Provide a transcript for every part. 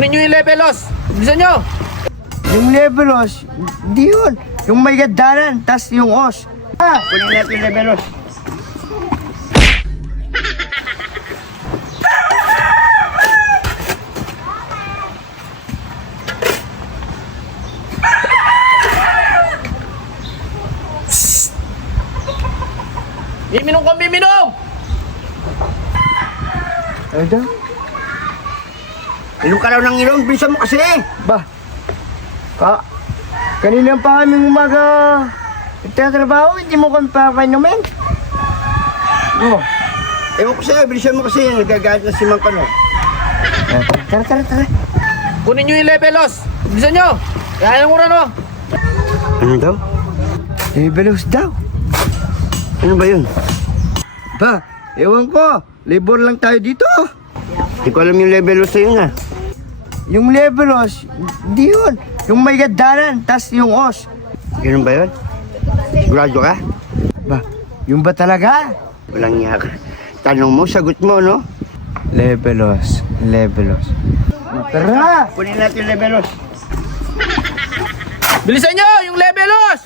Kunin nyo yung levelos. Bilisan nyo. Yung levelos, di yun. Yung may gadanan, tas yung os. Kunin natin yung levelos. Miminong kang miminong. Ano daw? Ilong ka raw ng ilong, bilisan mo kasi. Ba? Kanina pa kaming umaga nagtatrabaho, hindi mo kami papainumin. Oh. Ewan ko sa'yo, bilisan mo kasi. Nagagalit na si Mang Kano. Tara. Kunin nyo yung levelos. Bilisan nyo. Kaya yung mura no. Ano daw? Levelos daw. Ano ba yun? Ba, ewan ko. Labor lang tayo dito. Hindi ko alam yung level sa'yo na. Yung levelos, di yun. Yung may gadanan, tas yung os. Ganun ba yun? Sigurado ka? Ba, yung ba talaga? Walang iya ka. Tanong mo, sagot mo, no? Levelos. Tara! Kunin natin yung levelos. Bilisan nyo yung levelos.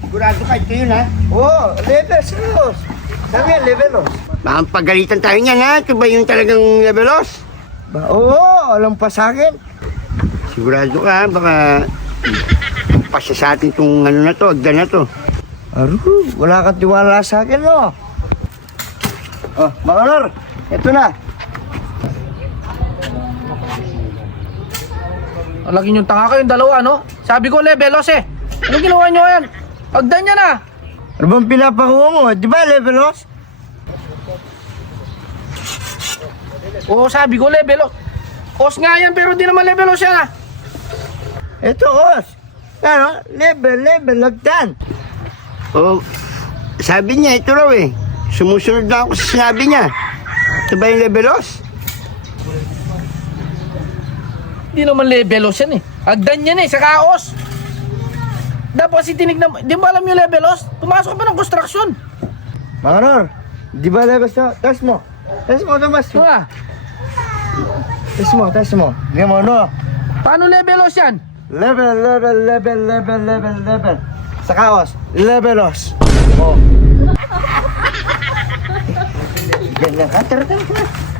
Sigurado ka, ito yun, ha? Oo, levelos. Sabi yan, levelos. Baka pagalitan tayo niyan, ha? Ito ba yung talagang levelos? Ba, oo, alam pa sa akin. Sigurado ka, ha? Baka pasya sa atin itong ano na to, agdan na to. Aru, wala kang tiwala sa akin, no? Oh, mga lor, ito na. Ang laki yung tanga kayong dalawa, no? Sabi ko levelos eh. Ano ginawa nyo yan? Agdan niya na. Ano bang pinapakuha mo? Di ba, levelos? Oo, sabi ko levelos. Os nga yan, pero di naman levelos yan ah. Ito, os. Ano? Level, lagdan. Oh, sabi niya, ito raw eh. Sumusunod na ako sa sinabi niya. Ito ba yung levelos? Di naman levelos yan eh. Agdan yan eh, saka os. Dapat kasi tinignan mo. Di mo alam yung levelos? Pumasok ka pa ng construction. Mga lor, di ba levelos to? Test mo, Tomas. Ah, Test mo. Hindi mo, no? paano levelos yan? Level. Saka os. Levelos. Oh. Ganyan ka. Tara.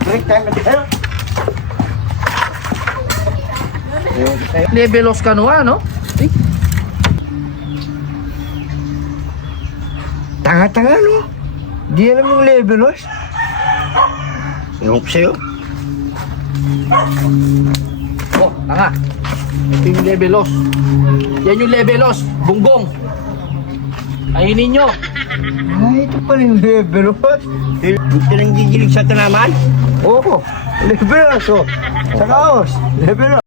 Break time na tayo. Levelos ka no, no? Tanga, no? Di alam yung levelos. Ewan ko sa'yo. Oh, tanga. Ito yung levelos. Yan yung levelos. Bunggong. Ayinin nyo. Ay, ito pala yung levelos. Ito nang gigilig sa tanaman? Oo, levelos. Oh. Saka os. Levelos.